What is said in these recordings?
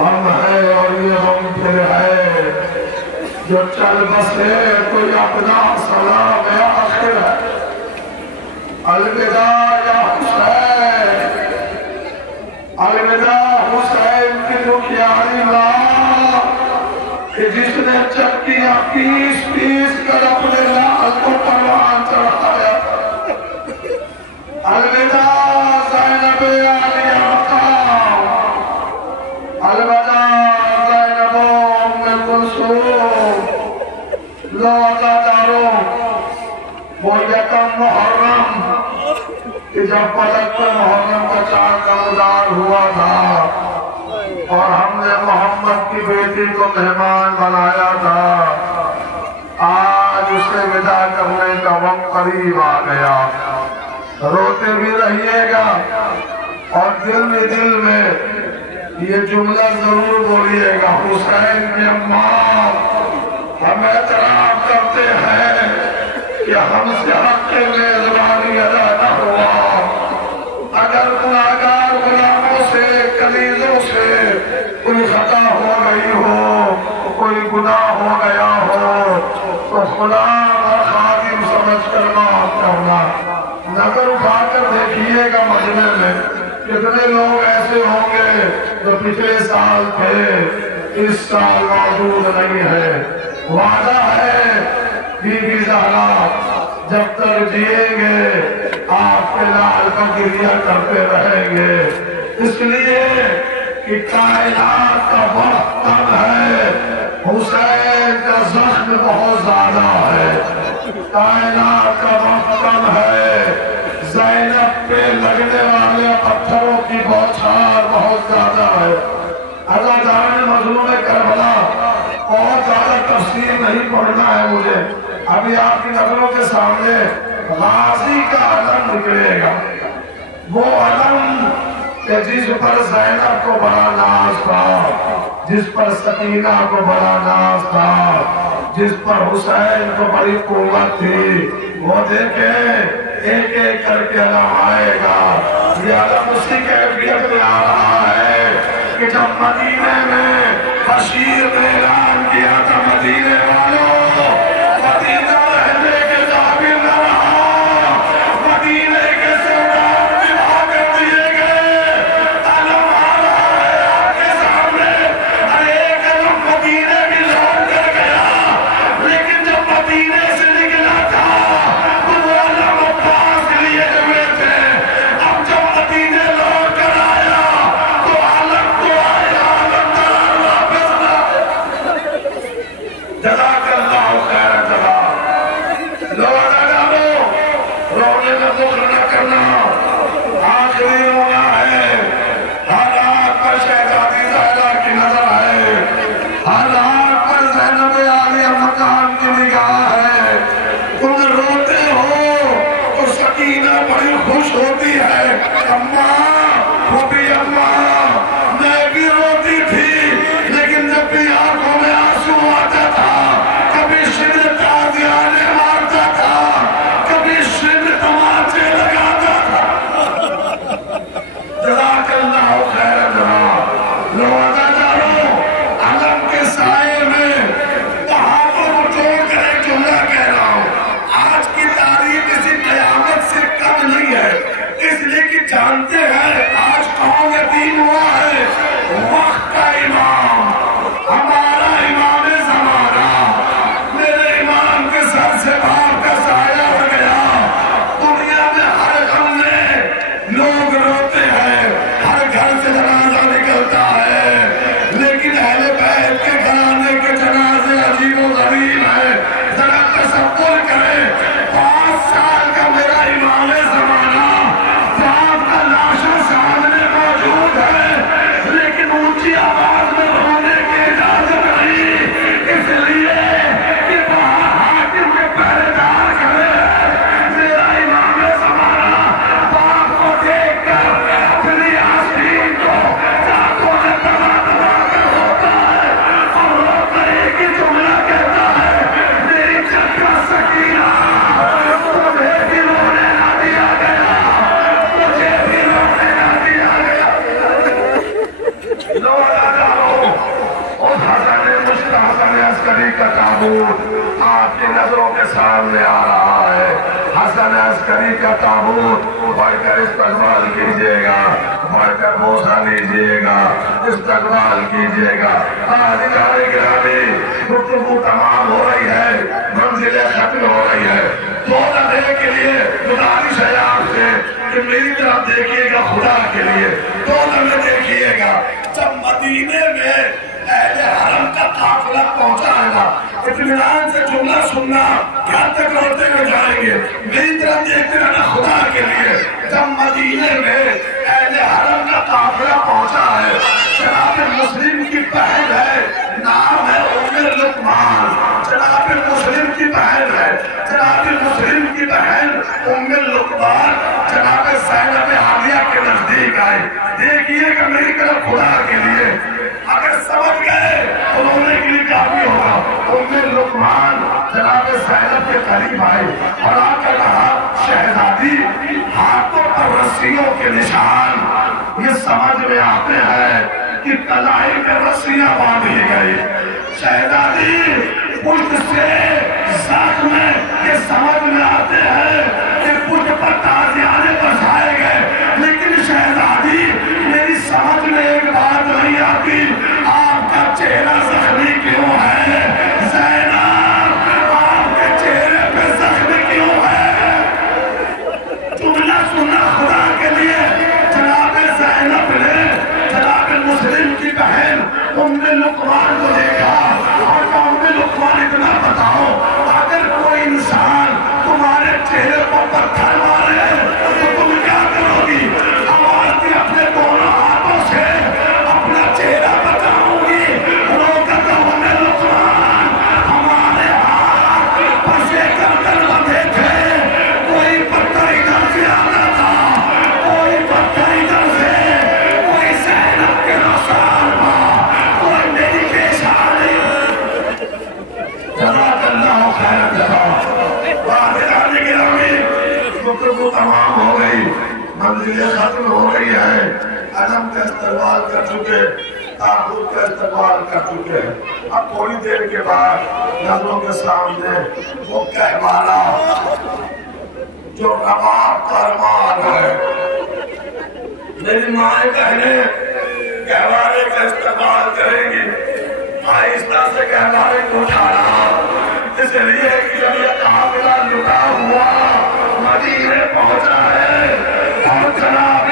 ہم ہیں اور یہ ہم پھر ہے، جو چل بسے کوئی اپنا سلام آخر ہے۔ الوداع یا حسین، الوداع حسین کی دکھیاری ماں کہ جس نے چکیاں پیس پیس کر اپنے لال کو پروان چڑھایا۔ الوداع زینب عالیہ مقام، الوداع زینب ام کلثوم۔ لو عزاداروں، وہ یکم محرم کہ جب پلک پر محرم کا چاند کا مدار ہوا تھا اور ہم نے محمد کی بیٹی کو مہمان بنایا تھا، آج اسے ودا کرنے کا وقت قریب آ گیا۔ روتے بھی رہیے گا اور دل میں یہ جملہ ضرور بولیے گا، حسین کی اماں ہم اعتراف کرتے ہیں کہ ہم سے حق میزبانی ادا نہ ہوا۔ اگر گناہگار غلاموں سے، کلیزوں سے کوئی خطا ہو گئی ہو، کوئی گناہ ہو گیا ہو تو غلام اور خادم سمجھ کر معاف کرنا۔ نظر اٹھا کر دیکھیے گا مجمع میں کتنے لوگ ایسے ہوں گے جو پچھلے سال تھے، اس سال موجود نہیں ہے۔ وعدہ ہے بی بی زہرا جب تک جئیں گے آپ کے لال کا گریہ کرتے رہیں گے، اس لیے کہ کائنات کا وقت کم ہے، حسین کا زخم بہت زیادہ ہے۔ کائنات کا وقت کم ہے، زینب پہ لگنے والے پتھروں کی بوچھار بہت زیادہ ہے۔ عزاداران مظلوم کربلا بہت زیادہ تفصیل نہیں پڑھنا ہے مجھے، ابھی آپ کی نظروں کے سامنے غازی کا علم نکلے گا، وہ علم کہ جس پر زینب کو بڑا ناز تھا، جس پر سکینہ کو بڑا ناز تھا، جس پر حسین کو بڑی قوت تھی، وہ دیکھیں ایک ایک کر کے علم آئے گا۔ یہ علم اسی کیفیت میں آ رہا ہے کہ جب مدینے میں بشیر نے اعلان کیا تھا مدینے والوں، مدینہ رہنے کے قابل نہ رہا، مدینے کے سردار دبا کر دیے گئے۔ علم آ رہا ہے آپ کے سامنے، ایک علم مدینے بھی لوٹ کر گیا، لیکن جب مدینے سے نکلا تھا تو وہ علم عباس لیے ہوئے تھے۔ اب جب مدینے لوٹ کر آیا تو علم تو آیا، علم دار واپس نہ۔ جزاک اللہ خیر جزا۔ لو عزاداروں، رونے میں بخل نہ کرنا، آخری رونا ہے۔ حالات پر شہزادی زہرا کی نظر ہے، حالات پر زینب عالیہ مقام کی نگاہ ہے۔ تم روتے ہو تو سکینہ بڑی خوش ہوتی ہے، اماں وہ بھی اماں، میں بھی روتی تھی، لیکن جب بھی آنکھوں میں آنسو آتا تھا، کبھی شد تازیانے مارتا تھا، کبھی شد تماچے لگاتا تھا۔ جزاک اللہ خیر جزا۔ لو عزاداروں، علم کے سائے میں تحفظ جوڑ کر ایک جملہ کہہ رہا ہوں، آج کی تاریخ کسی قیامت سے کم نہیں ہے، اس لیے کہ جانتے ہیں آج کون یتیم ہوا ہے؟ وقت کا امام، ہمارا امام زمانہ۔ میرے امام کے سر سے باپ کا سایہ ہو گیا۔ دنیا میں ہر غم میں لوگ روتے ہیں، ہر گھر سے جنازہ نکلتا ہے، لیکن اہل بیت کے گھرانے کے جنازے عجیب و غریب ہیں۔ ذرا تصور کریں، 5 سال کا میرا امام زمانہ، باپ کا لاشا سامنے موجود ہے، لیکن اونچی آواز میں رونے کی اجازت نہیں، اس لیے کہ باہر حاکم کے پہرے دار کھڑے ہیں۔ میرا امام زمانہ باپ کو دیکھ کر اپنی آستین کو چاقوں سے دبا دبا کر روتا ہے، اور رو کر ایک ہی جملہ کہتا ہے، میری چچا سکینہ، تمہیں بھی رونے نہ دیا گیا، مجھے بھی رونے نہ دیا گیا۔ لو عزاداروں، تابوت آپ کی نظروں کے سامنے آ رہا ہے. حسن عسکری کا تابوت بڑھ کر استقبال کیجئے گا, بڑھ کر بوسہ لیجئے گا, استقبال کیجئے گا. حاضران گرامی, گفتگو تمام ہو رہی ہے, منزلیں ختم ہو رہی ہے. دو دفعے کے لیے گزارش ہے آپ سے کہ میری طرف دیکھیے گا, خدا کے لیے دو دفعے دیکھیے گا. جب مدینے میں اہل حرم کا قافلہ پہنچا ہے نا, اطمینان سے جملہ سننا, کیا تک روتے میں جائیں گے, میری طرف دیکھتے رہنا خدا کے لیے. جب مدینے میں اہل حرم کا قافلہ پہنچا ہے, جناب مسلم کی بہن ہے, نام ہے لقمان, جناب مسلم کی بہن ہے, جناب مسلم کی بہن لقمان جناب زینب عالیہ کے نزدیک آئے. دیکھیے کہ میری طرف خدا کے لیے, اگر سمجھ گئے تو رونے کے لیے کافی ہوگا. لقمان جناب زینب کے قریب آئے اور آ کر کہا, شہزادی ہاتھوں پر رسیوں کے نشان یہ سمجھ میں آتے ہیں کہ کلائی میں رسیاں باندھی گئی. شہزادی پشت سے زخم یہ سمجھ میں آتے ہیں کہ پشت پر تازیانے برسائے گئے. لیکن شہزادی میری سمجھ میں ایک بات نہیں آتی, آپ کا چہرہ زخمی کیوں ہے؟ زینب آپ کے چہرے پہ زخم کیوں ہے؟ جملہ سننا خدا کے لیے. جناب زینب نے جناب مسلم کی بہن لقمان کو دیکھا اور کہا, لقمان اتنا بتاؤ, اگر کوئی انسان تمہارے چہرے پر پتھر مارے تو تم کیا کرو گی؟ آواز دی, اپنے دونوں ہاتھوں سے اپنا چہرہ بچاؤں گی. رو کر کہو, لقمان ہمارے ہاتھ پسے کر بندھے تھے, کوئی پتھر ادھر سے آتا تھا, کوئی پتھر ادھر سے, کوئی زینب کے رخسار تھا, کوئی میری پیشانی. جزاک اللہ خیر جزا. حاضران گرامی, گفتگو تمام ہو گئی, منزلیں ختم ہو رہی ہے. علم کا استقبال کر چکے, تابوت کا استقبال کر چکے. اب تھوڑی دیر کے بعد نظروں کے سامنے وہ کہوانا جو رباب کا ارمان ہے. میری مائیں بہنیں کہوانے کا استقبال کریں گی. آہستہ سے کہوانے کو اٹھانا, اس لیے کہ جب یہ قافلہ لٹا ہوا مدینے پہنچا ہے اور جناب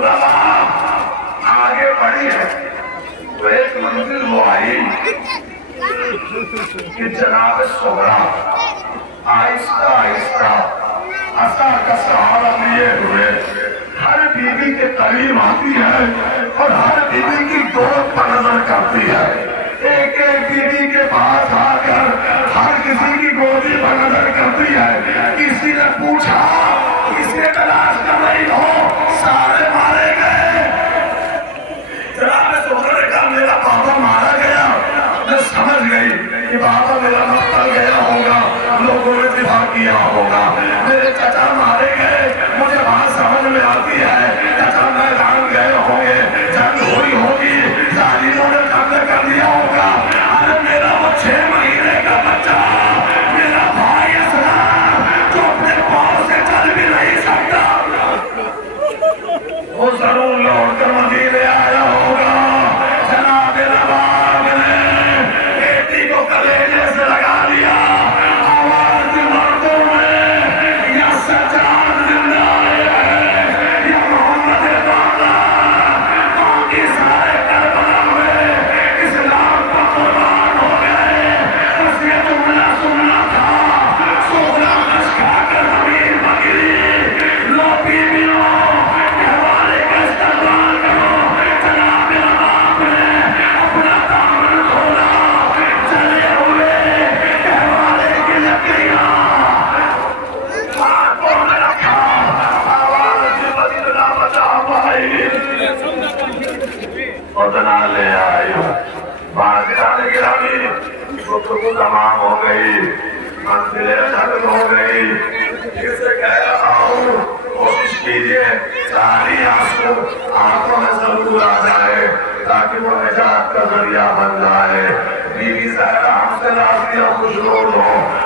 رباب آگے بڑھی ہے, تو ایک منزل وہ آئی کہ جناب سغرا آہستہ آہستہ عصا کا سہارا لیے ہوئے ہر بیوی کے قریب آتی ہے اور ہر بیوی کی گود پر نظر کرتی ہے. ایک ایک بیوی کے پاس آ کر ہر کسی کی گودی پر نظر کرتی ہے. کسی نے پوچھا, کسی تلاش کر رہی ہو, سارے مارے گئے. جناب سغرا نے کہا, میرا بابا مارا گیا. میں سمجھ گئی کہ بابا میرا مقتل گیا ہوگا, لوگوں نے دفاع کیا ہوگا. میرے چچا مارے گئے, مجھے بات سمجھ میں آتی ہے, چچا میدان گئے ہوں گے, جنگ ہوئی ہوگی, ظالموں نے قتل کر دیا ہوگا. ارے میرا وہ 6 مہینے کا بچہ, میرا بھائی اسلام جو اپنے پاؤں سے چل بھی نہیں سکتا, وہ ضرور لوٹ کر مدینے آیا ہوگا. جناب رباب نے بیٹی کو کلیجے سے لگا لیا. آواز دی مردوں میں, یا سجاد زندہ ہے یا محمد باقا, باقی سارے کربلا میں اسلام کا قربان ہو گئے. بس یہ جملہ سننا تھا. سغرا خش کھا کر زمین پکڑی, لو بیویوں کہوانے کا استقبال کرو. جناب رباب نے اپنا دامن کھولا, چلے ہوئے کہوانے کی لکڑیاں ہاتھوں میں رکھا. آواز کی بدلنا بچا پائی, اتنا لے آئی. حاضران گرامی, گفتگو تمام ہو گئی, منزلیں ختم ہو گئی. پھر سے کہہ رہا ہوں, کوشش کیجئے ساری آنسو آنکھوں میں ضرور آ جائے تاکہ وہ نجات کا ذریعہ بن جائے. بیوی زہرا ہم سے راضی اور خوشنود ہو